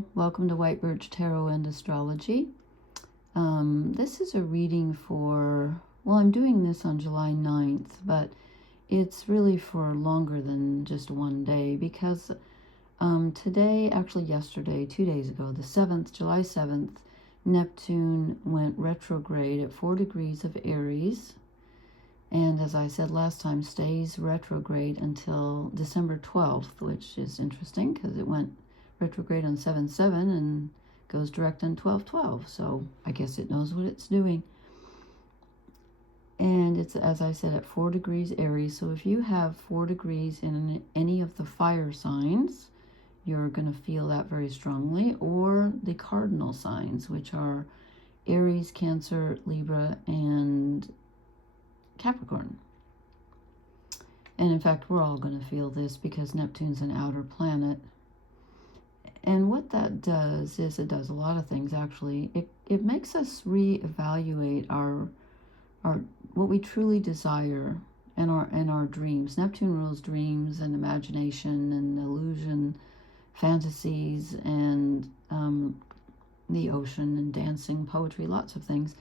Hello, welcome to White Birch Tarot and Astrology. This is a reading for, well, I'm doing this on July 9th, but it's really for longer than just one day because today, actually yesterday, 2 days ago, the 7th, July 7th, Neptune went retrograde at 4 degrees of Aries. And as I said last time, stays retrograde until December 12th, which is interesting because it went retrograde on 7/7 and goes direct on 12/12. So I guess it knows what it's doing. And it's, as I said, at 4 degrees Aries. So if you have 4 degrees in any of the fire signs, you're going to feel that very strongly, or the cardinal signs, which are Aries, Cancer, Libra, and Capricorn. And in fact, we're all going to feel this because Neptune's an outer planet. And what that does is, it does a lot of things actually. It makes us reevaluate our what we truly desire and our dreams. Neptune rules dreams and imagination and illusion, fantasies, and the ocean and dancing, poetry, lots of things.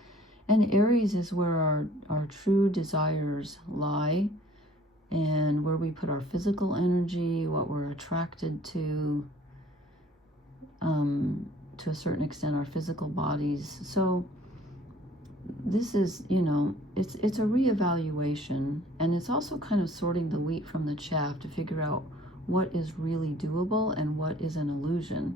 And Aries is where our true desires lie, and where we put our physical energy, what we're attracted to a certain extent, our physical bodies. So this is, it's a reevaluation, and it's also kind of sorting the wheat from the chaff to figure out what is really doable and what is an illusion.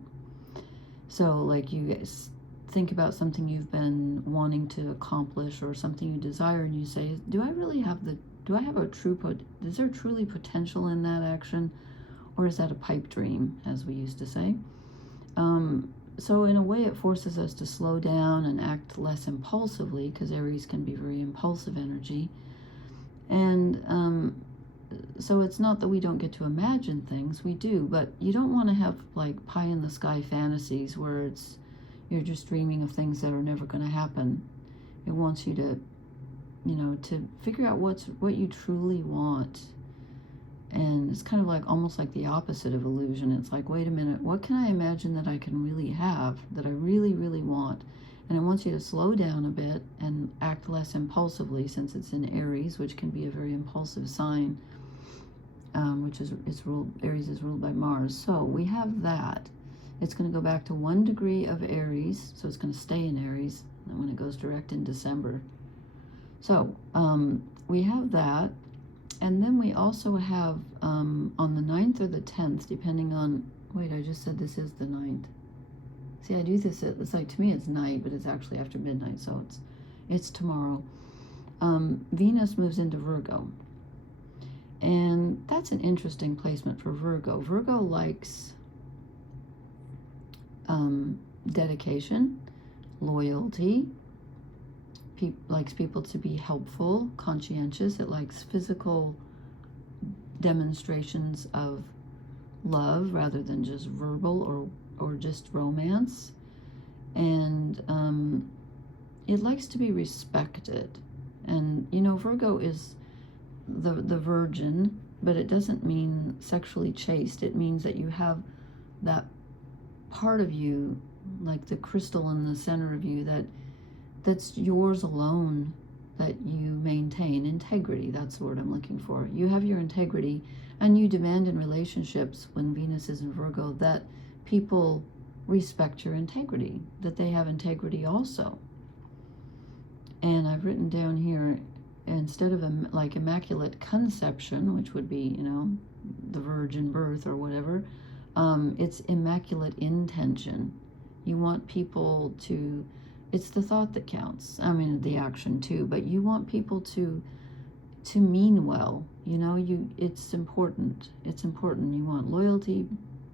So like, you guys think about something you've been wanting to accomplish or something you desire, and you say, do I have a is there truly potential in that action, or is that a pipe dream, as we used to say? So in a way, it forces us to slow down and act less impulsively, because Aries can be very impulsive energy. And so it's not that we don't get to imagine things, we do, but you don't want to have like pie in the sky fantasies where you're just dreaming of things that are never going to happen. It wants you to, to figure out what you truly want. And it's kind of like, almost like the opposite of illusion. It's like, wait a minute, what can I imagine that I can really have, that I really, really want? And it wants you to slow down a bit and act less impulsively, since it's in Aries, which can be a very impulsive sign, Aries is ruled by Mars. So we have that. It's going to go back to 1 degree of Aries, so it's going to stay in Aries, and when it goes direct in December. So we have that. And then we also have, on the 9th or the 10th, depending on, wait, I just said this is the 9th. See, I do this, it's like, to me it's night, but it's actually after midnight, so it's tomorrow. Venus moves into Virgo. And that's an interesting placement for Virgo. Virgo likes dedication, loyalty, likes people to be helpful, conscientious. It likes physical demonstrations of love rather than just verbal or just romance. And it likes to be respected. And Virgo is the virgin, but it doesn't mean sexually chaste. It means that you have that part of you, like the crystal in the center of you, that's yours alone, that you maintain. Integrity, that's the word I'm looking for. You have your integrity, and you demand in relationships, when Venus is in Virgo, that people respect your integrity, that they have integrity also. And I've written down here, instead of like immaculate conception, which would be, the virgin birth or whatever, it's immaculate intention. You want people to, it's the thought that counts. I mean, the action too, but you want people to mean well. It's important. It's important. You want loyalty,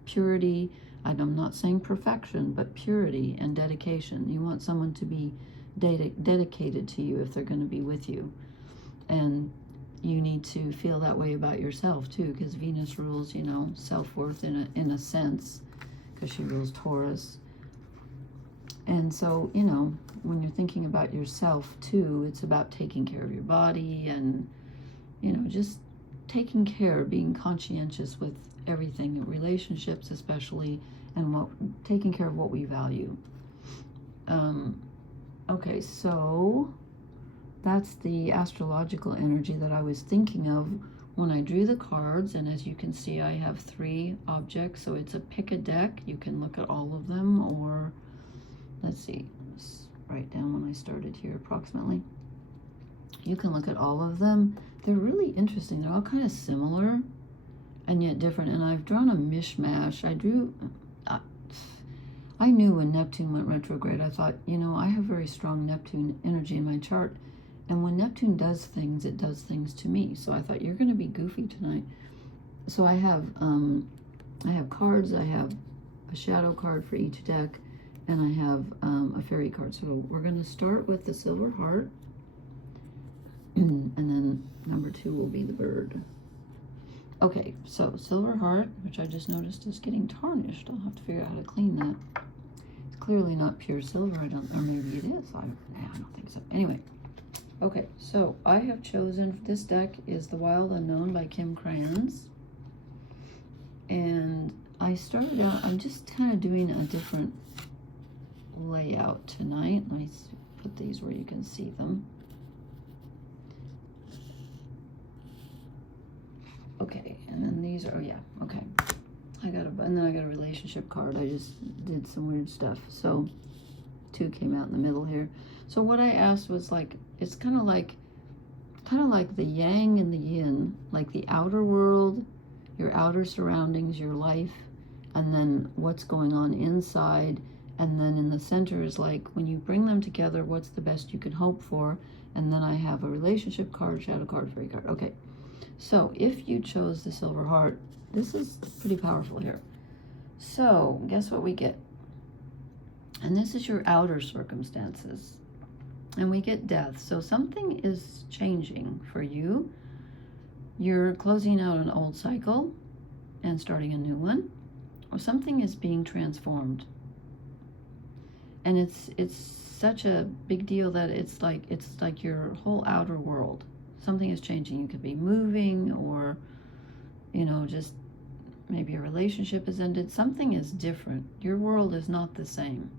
purity. I'm not saying perfection, but purity and dedication. You want someone to be dedicated to you if they're going to be with you. And you need to feel that way about yourself too, because Venus rules, self-worth in a sense, because she rules Taurus. And so, when you're thinking about yourself too, it's about taking care of your body and, just taking care, being conscientious with everything, relationships especially, and taking care of what we value. Okay, so that's the astrological energy that I was thinking of when I drew the cards. And as you can see, I have 3 objects, so it's a pick a deck. You can look at all of them, or let's see, let's write down when I started here approximately. You can look at all of them. They're really interesting. They're all kind of similar and yet different. And I've drawn a mishmash. I knew when Neptune went retrograde, I thought, I have very strong Neptune energy in my chart. And when Neptune does things, it does things to me. So I thought, you're going to be goofy tonight. So I have cards. I have a shadow card for each deck, and I have a fairy card. So we're going to start with the silver heart, and then number 2 will be the bird. Okay, so silver heart, which I just noticed is getting tarnished. I'll have to figure out how to clean that. It's clearly not pure silver. Or maybe it is. I don't think so. Anyway. Okay, so I have chosen, this deck is The Wild Unknown by Kim Crayons. And I started out, I'm just kind of doing a different layout tonight. Let me put these where you can see them. Okay, and then these are, okay. And then I got a relationship card. I just did some weird stuff. So 2 came out in the middle here. So what I asked was it's kind of like the yang and the yin, like the outer world, your outer surroundings, your life, and then what's going on inside. And then in the center is like, when you bring them together, what's the best you can hope for? And then I have a relationship card, shadow card, fairy card. Okay, so if you chose the silver heart, this is pretty powerful here. So guess what we get? And this is your outer circumstances. And we get death. So something is changing for you. You're closing out an old cycle and starting a new one. Or something is being transformed. And it's such a big deal that it's like your whole outer world. Something is changing. You could be moving, or just maybe a relationship has ended. Something is different. Your world is not the same.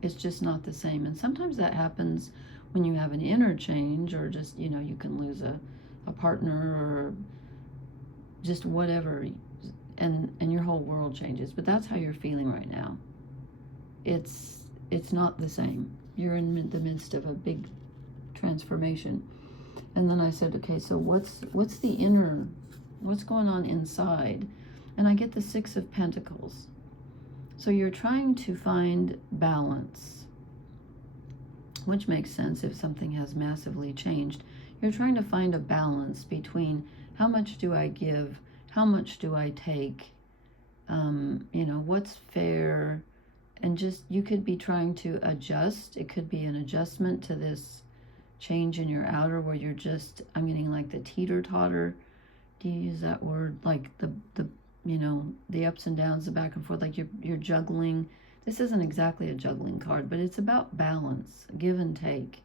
It's just not the same. And sometimes that happens when you have an inner change, or just, you can lose a partner, or just whatever, and your whole world changes. But that's how you're feeling right now. It's not the same. You're in the midst of a big transformation. And then I said, okay, so what's the inner, what's going on inside? And I get the 6 of Pentacles. So you're trying to find balance, which makes sense if something has massively changed. You're trying to find a balance between how much do I give, how much do I take, what's fair, and just, you could be trying to adjust. It could be an adjustment to this change in your outer, where you're just, I'm getting like the teeter-totter. Do you use that word? Like the ups and downs, the back and forth, like you're juggling. This isn't exactly a juggling card, but it's about balance, give and take.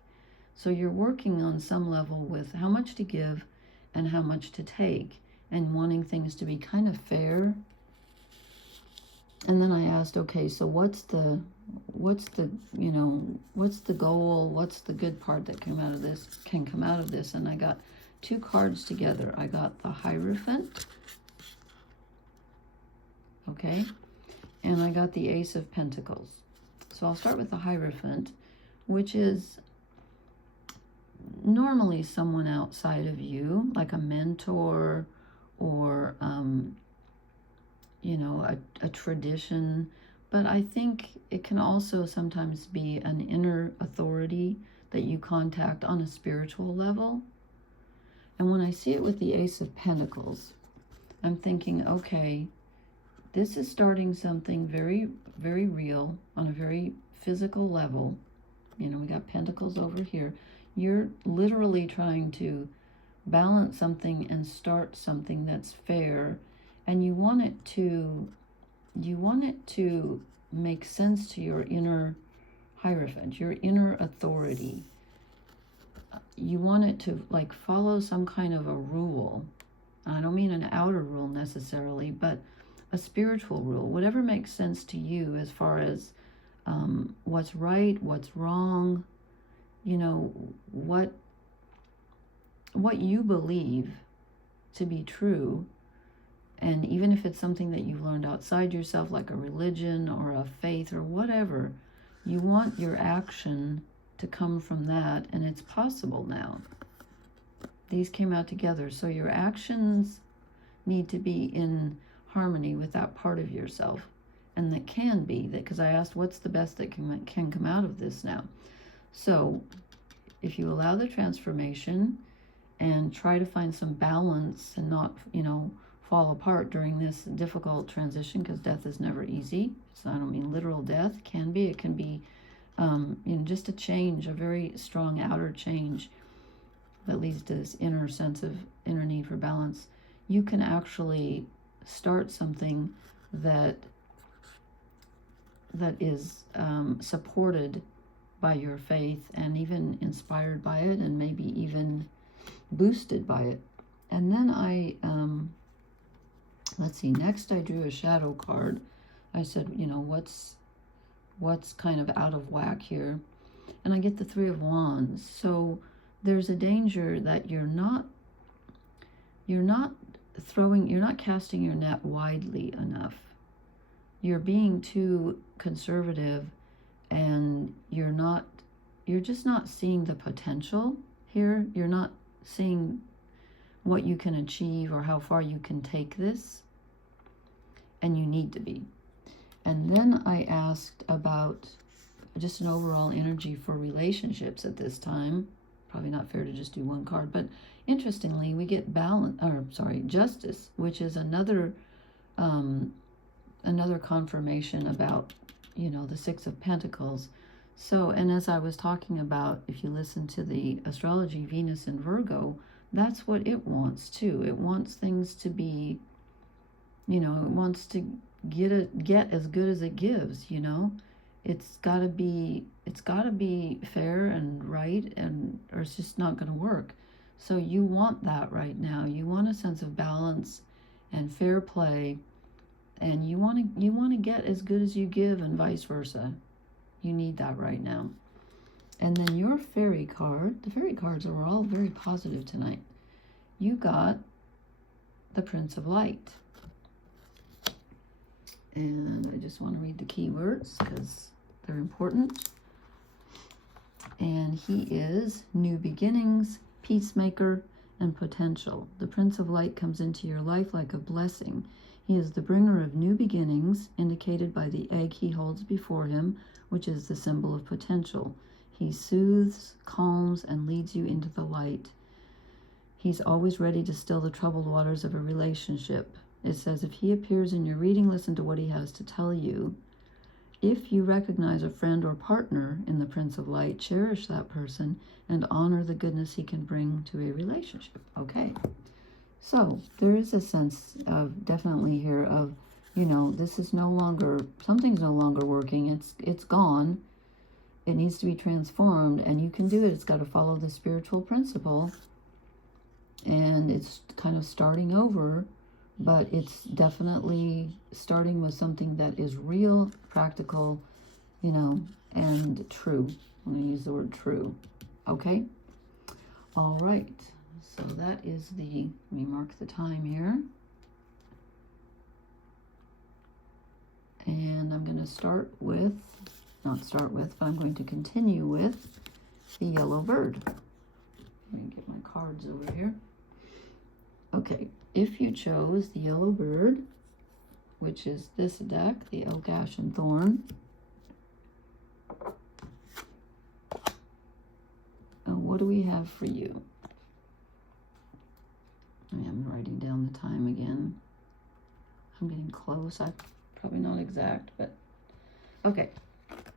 So you're working on some level with how much to give and how much to take, and wanting things to be kind of fair. And then I asked, okay, so what's the goal? What's the good part that can come out of this? And I got 2 cards together. I got the Hierophant. Okay, and I got the Ace of Pentacles. So I'll start with the Hierophant, which is normally someone outside of you, like a mentor, or a tradition. But I think it can also sometimes be an inner authority that you contact on a spiritual level. And when I see it with the Ace of Pentacles, I'm thinking, okay, this is starting something very, very real on a very physical level. We got Pentacles over here. You're literally trying to balance something and start something that's fair, and you want it to make sense to your inner Hierophant, your inner authority. You want it to follow some kind of a rule. I don't mean an outer rule necessarily, but a spiritual rule, whatever makes sense to you as far as what's right, what's wrong, you know, what you believe to be true. And even if it's something that you've learned outside yourself, like a religion or a faith or whatever, you want your action to come from that, and it's possible now. These came out together, so your actions need to be in harmony with that part of yourself, and that can be that, because I asked what's the best that can come out of this now. So if you allow the transformation and try to find some balance and not, you know, fall apart during this difficult transition, because death is never easy. So I don't mean literal death. It can be you know, just a change, a very strong outer change that leads to this inner sense of inner need for balance. You can actually start something that is supported by your faith and even inspired by it, and maybe even boosted by it. And then I let's see, next I drew a shadow card. I said, you know, what's kind of out of whack here? And I get the Three of Wands. So there's a danger that you're not casting your net widely enough. You're being too conservative, and you're just not seeing the potential here. You're not seeing what you can achieve or how far you can take this, and you need to be. And then I asked about just an overall energy for relationships at this time. Probably not fair to just do one card, but interestingly, we get justice, which is another confirmation about, you know, the Six of Pentacles. So, and as I was talking about, if you listen to the astrology, Venus in Virgo, that's what it wants too. It wants things to be, you know, it wants to get as good as it gives, you know. It's got to be fair and right, and or it's just not going to work. So you want that right now. You want a sense of balance and fair play, and you want to get as good as you give, and vice versa. You need that right now. And then your fairy card, the fairy cards are all very positive tonight. You got the Prince of Light. And I just want to read the keywords because they're important. And he is new beginnings, peacemaker, and potential. The Prince of Light comes into your life like a blessing. He is the bringer of new beginnings, indicated by the egg he holds before him, which is the symbol of potential. He soothes, calms, and leads you into the light. He's always ready to still the troubled waters of a relationship. It says, if he appears in your reading, listen to what he has to tell you. If you recognize a friend or partner in the Prince of Light, cherish that person and honor the goodness he can bring to a relationship. Okay. So there is a sense of definitely here of, you know, this is no longer, something's no longer working. It's gone. It needs to be transformed, and you can do it. It's got to follow the spiritual principle, and it's kind of starting over, but it's definitely starting with something that is real, practical, you know, and true. I'm going to use the word true. Okay? All right. So that is let me mark the time here. And I'm going to I'm going to continue with the yellow bird. Let me get my cards over here. Okay, if you chose the yellow bird, which is this deck, the Oak, Ash, and Thorn, what do we have for you? I am writing down the time again. I'm getting close. Probably not exact, but okay.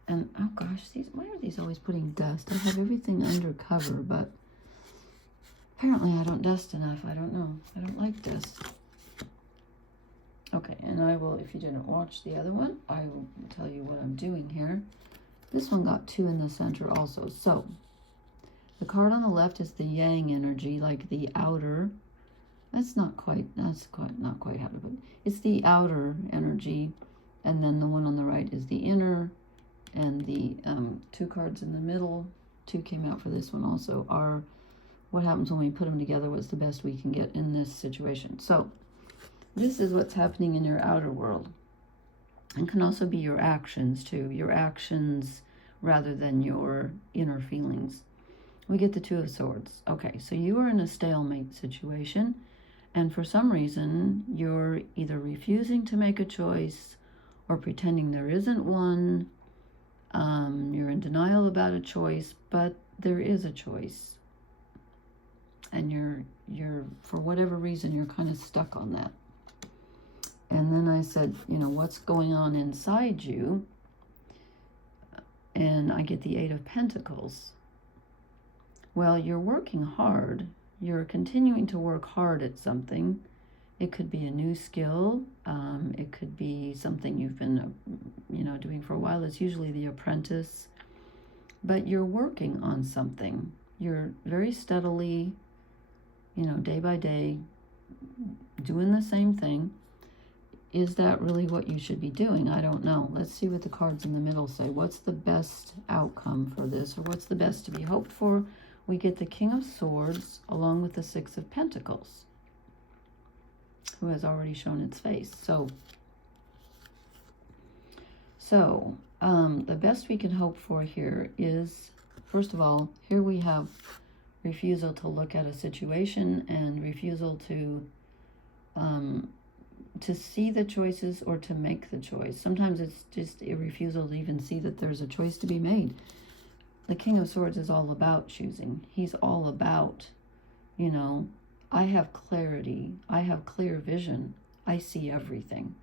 And oh gosh, why are these always putting dust? I have everything under cover, but apparently I don't dust enough. I don't know. I don't like dust. Okay, and I will, if you didn't watch the other one, I will tell you what I'm doing here. This one got 2 in the center also. So the card on the left is the yang energy, like the outer Not quite how to put it. It's the outer energy, and then the one on the right is the inner, and the two cards in the middle, two came out for this one also, are what happens when we put them together, what's the best we can get in this situation. So this is what's happening in your outer world. And can also be your actions too, your actions rather than your inner feelings. We get the Two of Swords. Okay, so you are in a stalemate situation, and for some reason you're either refusing to make a choice or pretending there isn't one. You're in denial about a choice, but there is a choice, and you're for whatever reason you're kind of stuck on that. And then I said, what's going on inside you? And I get the Eight of Pentacles. Well, you're working hard. You're continuing to work hard at something. It could be a new skill. It could be something you've been, doing for a while. It's usually the apprentice. But you're working on something. You're very steadily, day by day, doing the same thing. Is that really what you should be doing? I don't know. Let's see what the cards in the middle say. What's the best outcome for this, or what's the best to be hoped for? We get the King of Swords along with the Six of Pentacles, who has already shown its face. So the best we can hope for here is, first of all, here we have refusal to look at a situation and refusal to see the choices or to make the choice. Sometimes it's just a refusal to even see that there's a choice to be made. The King of Swords is all about choosing. He's all about, I have clarity. I have clear vision. I see everything.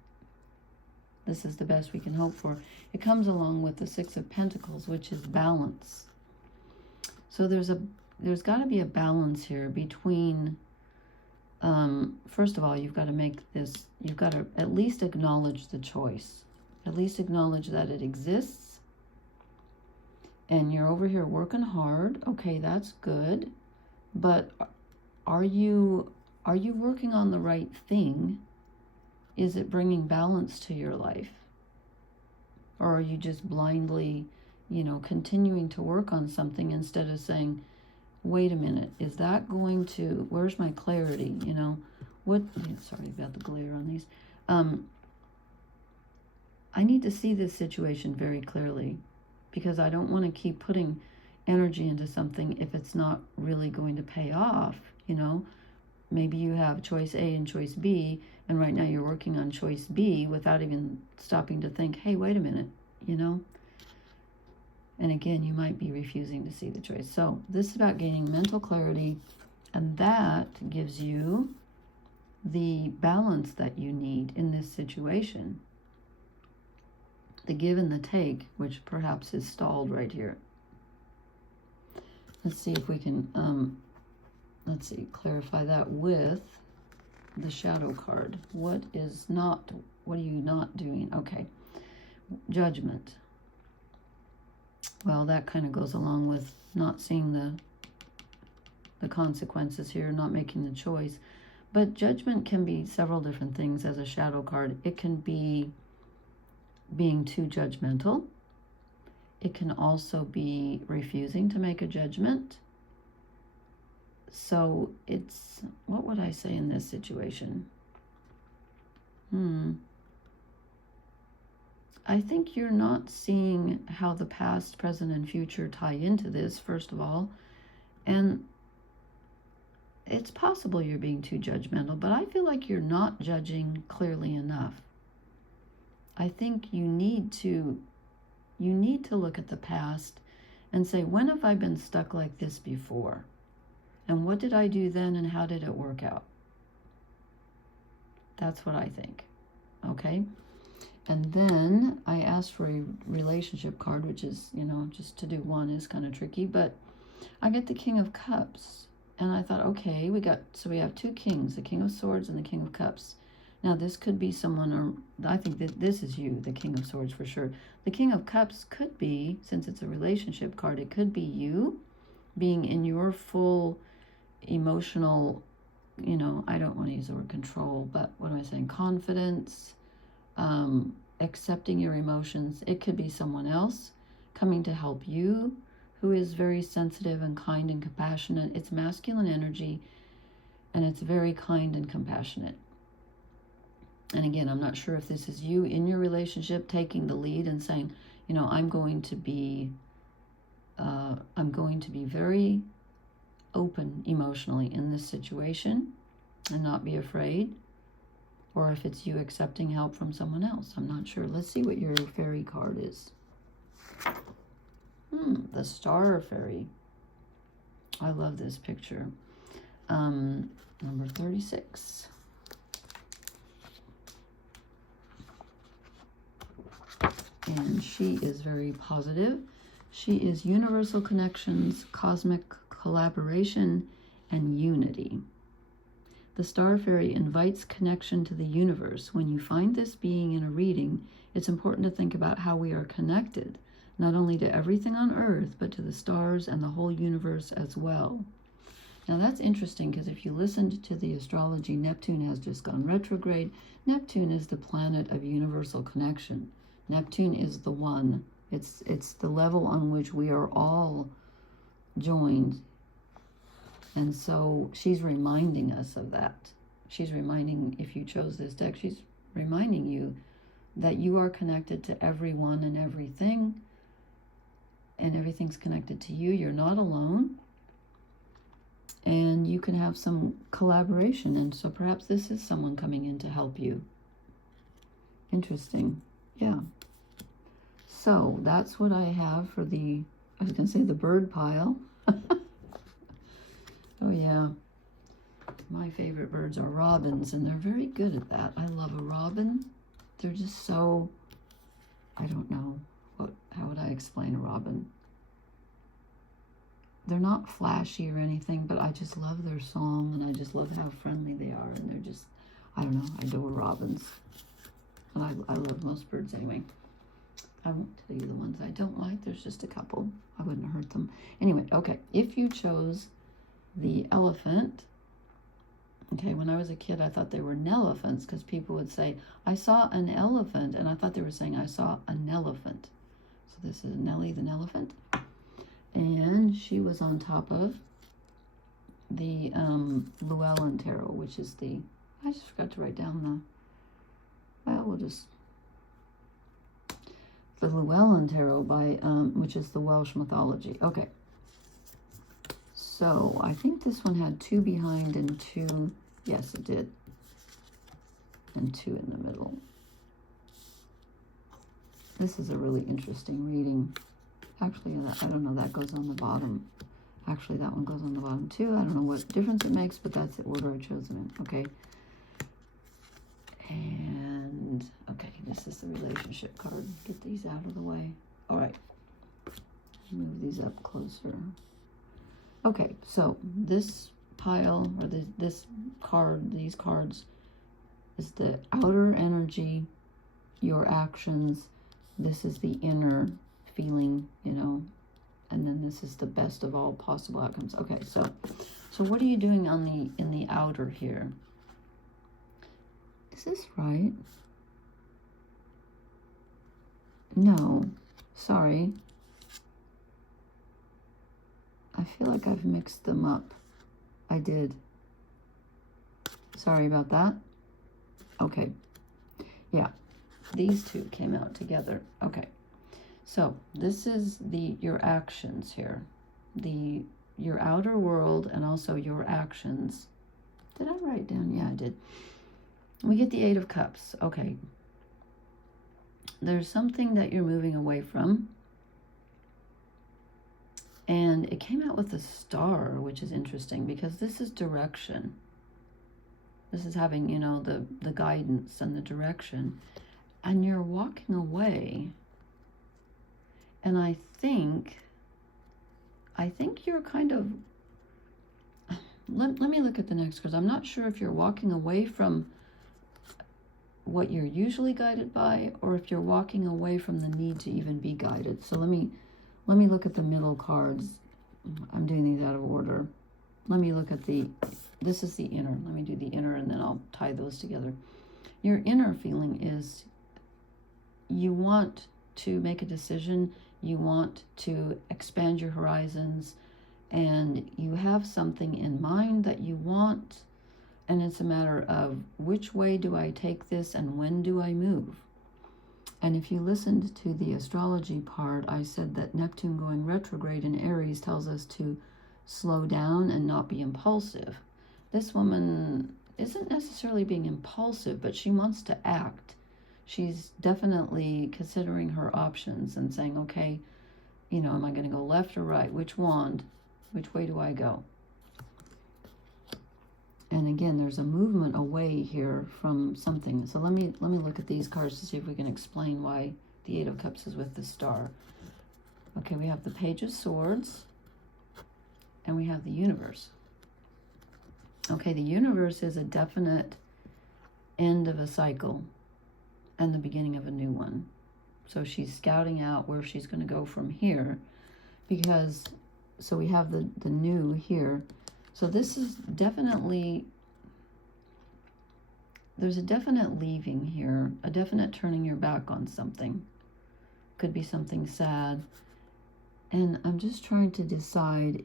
This is the best we can hope for. It comes along with the Six of Pentacles, which is balance. So there's got to be a balance here between, first of all, you've got to at least acknowledge the choice. At least acknowledge that it exists. And you're over here working hard. Okay, that's good. But are you working on the right thing? Is it bringing balance to your life? Or are you just blindly, continuing to work on something instead of saying, wait a minute, is that going to, where's my clarity? Sorry about the glare on these. I need to see this situation very clearly, because I don't want to keep putting energy into something if it's not really going to pay off. Maybe you have choice A and choice B, and right now you're working on choice B without even stopping to think, hey, wait a minute, And again, you might be refusing to see the choice. So this is about gaining mental clarity, and that gives you the balance that you need in this situation. The give and the take, which perhaps is stalled right here. Let's see if we can, clarify that with the shadow card. What are you not doing? Okay. Judgment. Well, that kind of goes along with not seeing the consequences here, not making the choice. But judgment can be several different things as a shadow card. It can be being too judgmental. It can also be refusing to make a judgment. So it's, what would I say in this situation? I think you're not seeing how the past, present, and future tie into this, first of all. And it's possible you're being too judgmental, but I feel like you're not judging clearly enough. I think you need to look at the past and say, when have I been stuck like this before? And what did I do then, and how did it work out? That's what I think. Okay? And then I asked for a relationship card, which is, just to do one is kind of tricky, but I get the King of Cups. And I thought, okay, we have two kings, the King of Swords and the King of Cups. Now, this could be someone, or I think that this is you, the King of Swords for sure. The King of Cups could be, since it's a relationship card, it could be you being in your full emotional you know, I don't want to use the word control, but what am I saying? Confidence, accepting your emotions. It could be someone else coming to help you who is very sensitive and kind and compassionate. It's masculine energy, and it's very kind and compassionate. And again, I'm not sure if this is you in your relationship taking the lead and saying, you know, I'm going to be very open emotionally in this situation and not be afraid, or if it's you accepting help from someone else. I'm not sure. Let's see what your fairy card is. The Star Fairy. I love this picture. Number 36. And she is very positive. She is universal connections, cosmic collaboration, and unity. The Star Fairy invites connection to the universe. When you find this being in a reading, it's important to think about how we are connected, not only to everything on Earth, but to the stars and the whole universe as well. Now that's interesting, because if you listened to the astrology, Neptune has just gone retrograde. Neptune is the planet of universal connection. Neptune is the one. It's the level on which we are all joined. And so she's reminding us of that. She's reminding, if you chose this deck, she's reminding you that you are connected to everyone and everything, and everything's connected to you. You're not alone, and you can have some collaboration. And so perhaps this is someone coming in to help you. Interesting. Yeah. So that's what I have for the, I was going to say the bird pile. Oh yeah. My favorite birds are robins, and they're very good at that. I love a robin. They're just so, I don't know, how would I explain a robin? They're not flashy or anything, but I just love their song, and I just love how friendly they are, and they're just, I don't know, I adore robins. And I love most birds anyway. I won't tell you the ones I don't like. There's just a couple. I wouldn't hurt them. Anyway, okay, if you chose the elephant, okay, when I was a kid, I thought they were Nelephants, because people would say, I saw an elephant, and I thought they were saying, I saw an elephant. So this is Nellie the Nelephant, and she was on top of the Llewellyn Tarot, which is the, I just forgot to write down the, well, we'll just, the Llewellyn Tarot by, which is the Welsh mythology. Okay. So I think this one had 2 behind and 2, yes it did, and 2 in the middle. This is a really interesting reading. Actually, I don't know, that goes on the bottom. Actually, that one goes on the bottom too. I don't know what difference it makes, but that's the order I chose them in. Okay. And, okay, this is the relationship card. Get these out of the way. All right. Move these up closer. Okay, so this pile, or this card, these cards, is the outer energy, your actions. This is the inner feeling, you know, and then this is the best of all possible outcomes. Okay, so what are you doing on in the outer here? Is this right? No, sorry. I feel like I've mixed them up. I did. Sorry about that. Okay. Yeah, these two came out together. Okay. So this is your actions here. Your outer world and also your actions. Did I write down? Yeah, I did. We get the 8 of Cups. Okay. There's something that you're moving away from. And it came out with the Star, which is interesting because this is direction. This is having, you know, the guidance and the direction. And you're walking away. And I think you're kind of, let me look at the next, because I'm not sure if you're walking away from what you're usually guided by, or if you're walking away from the need to even be guided. So let me look at the middle cards. I'm doing these out of order. let me look at this is the inner. Let me do the inner and then I'll tie those together. Your inner feeling is you want to make a decision, you want to expand your horizons, and you have something in mind that you want, and it's a matter of which way do I take this and when do I move. And if you listened to the astrology part, I said that Neptune going retrograde in Aries tells us to slow down and not be impulsive. This woman isn't necessarily being impulsive, but she wants to act. She's definitely considering her options and saying, okay, am I going to go left or right? Which wand? Which way do I go? And again, there's a movement away here from something. So let me look at these cards to see if we can explain why the Eight of Cups is with the star. Okay, we have the Page of Swords, and we have the Universe. Okay, the Universe is a definite end of a cycle and the beginning of a new one. So she's scouting out where she's going to go from here, because, so we have the new here. So this is definitely, there's a definite leaving here, a definite turning your back on something. Could be something sad. And I'm just trying to decide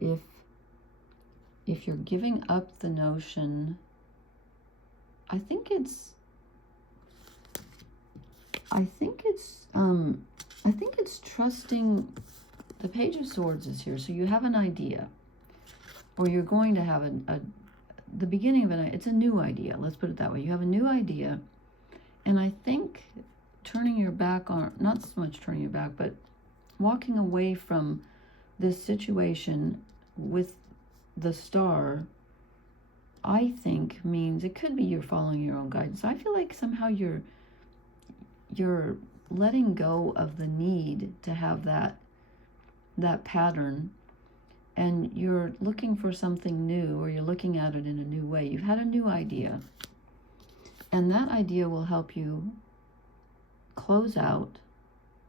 if you're giving up the notion, I think it's trusting. The Page of Swords is here, so you have an idea, or you're going to have the beginning of it. It's a new idea. Let's put it that way. You have a new idea, and I think turning your back on, not so much turning your back, but walking away from this situation with the star, I think means it could be you're following your own guidance. I feel like somehow you're letting go of the need to have that pattern, and you're looking for something new, or you're looking at it in a new way. You've had a new idea, and that idea will help you close out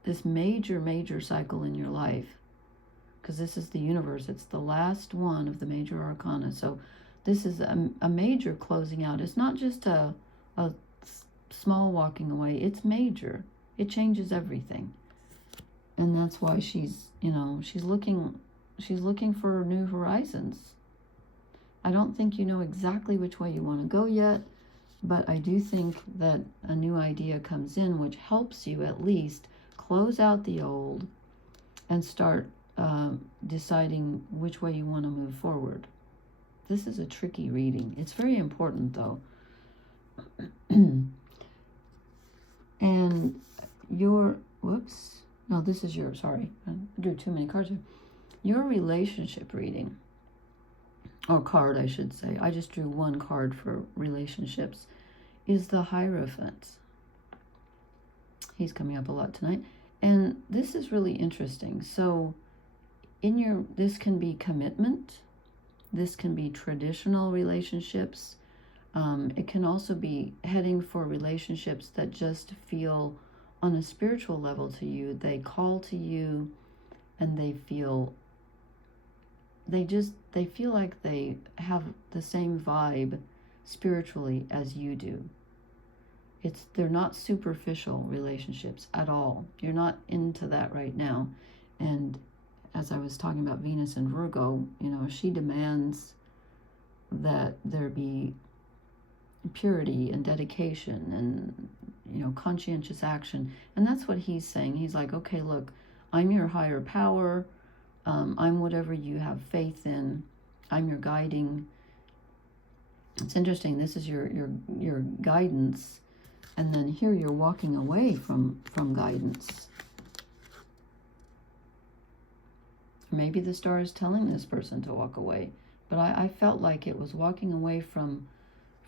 this major cycle in your life, because this is the Universe. It's the last one of the major arcana. So this is a major closing out. It's not just a small walking away. It's major. It changes everything. And that's why she's looking for new horizons. I don't think you know exactly which way you want to go yet, but I do think that a new idea comes in which helps you at least close out the old and start deciding which way you want to move forward. This is a tricky reading. It's very important, though. And this is yours. Sorry, I drew too many cards here. Your relationship reading, or card, I should say. I just drew one card for relationships, is the Hierophant. He's coming up a lot tonight. And this is really interesting. So this can be commitment. This can be traditional relationships. It can also be heading for relationships that just feel on a spiritual level to you. They call to you, and they feel like they have the same vibe spiritually as you do. They're not superficial relationships at all. You're not into that right now. And as I was talking about Venus and Virgo, she demands that there be purity and dedication and conscientious action. And that's what he's saying. He's like, okay, look, I'm your higher power. I'm whatever you have faith in. I'm your guiding. It's interesting. This is your guidance, and then here you're walking away from guidance. Maybe the star is telling this person to walk away, but I felt like it was walking away from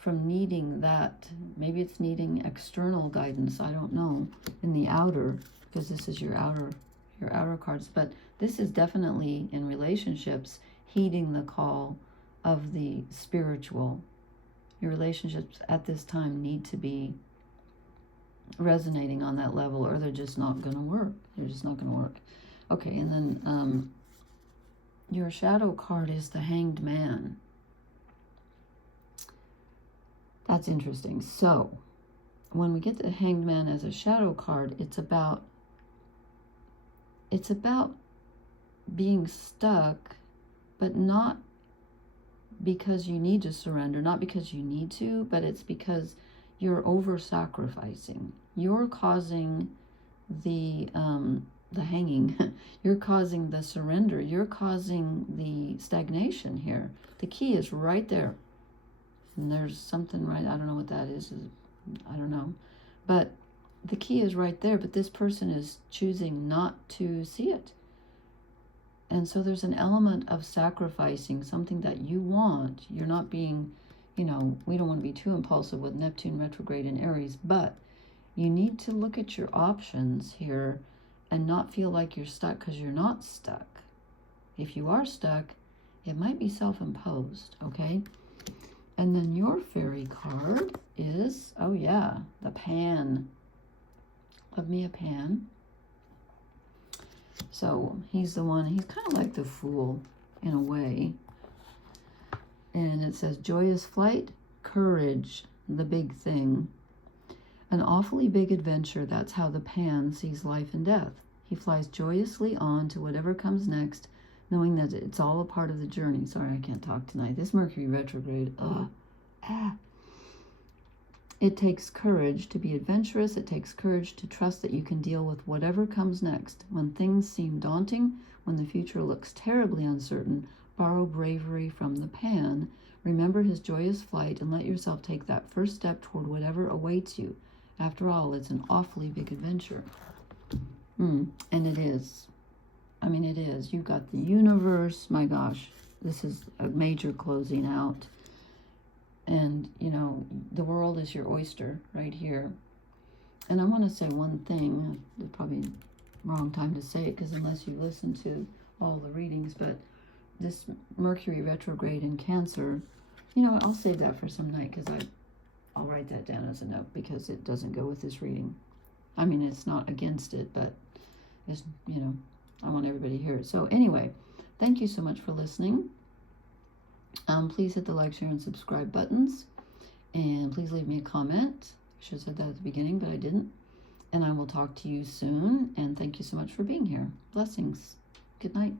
needing that. Maybe it's needing external guidance. I don't know, in the outer, because this is your outer cards. But this is definitely in relationships, heeding the call of the spiritual. Your relationships at this time need to be resonating on that level, or they're just not going to work. They're just not going to work. Okay, and then your shadow card is the Hanged Man. That's interesting. So when we get the Hanged Man as a shadow card, it's about being stuck, but not because you need to surrender, not because you need to, but it's because you're over-sacrificing. You're causing the hanging. You're causing the surrender. You're causing the stagnation here. The key is right there. And there's something right, I don't know what that is. I don't know. But the key is right there, but this person is choosing not to see it. And so there's an element of sacrificing something that you want. You're not being, we don't want to be too impulsive with Neptune retrograde in Aries, but you need to look at your options here and not feel like you're stuck, because you're not stuck. If you are stuck, it might be self-imposed, okay? And then your fairy card is, oh yeah, the Pan. Love me a Pan. So he's the one, he's kind of like the Fool in a way. And it says, joyous flight, courage, the big thing. An awfully big adventure, that's how the Pan sees life and death. He flies joyously on to whatever comes next, knowing that it's all a part of the journey. Sorry, I can't talk tonight. This Mercury retrograde, It takes courage to be adventurous. It takes courage to trust that you can deal with whatever comes next. When things seem daunting, when the future looks terribly uncertain, borrow bravery from the Pan. Remember his joyous flight and let yourself take that first step toward whatever awaits you. After all, it's an awfully big adventure. And it is. I mean, it is. You've got the universe. My gosh, this is a major closing out. And, the world is your oyster right here. And I want to say one thing. It's probably the wrong time to say it, because unless you listen to all the readings, but this Mercury retrograde in Cancer, I'll save that for some night, because I'll write that down as a note, because it doesn't go with this reading. I mean, it's not against it, but it's, I want everybody to hear it. So anyway, thank you so much for listening. Please hit the like, share, and subscribe buttons. And please leave me a comment. I should have said that at the beginning, but I didn't. And I will talk to you soon. And thank you so much for being here. Blessings. Good night.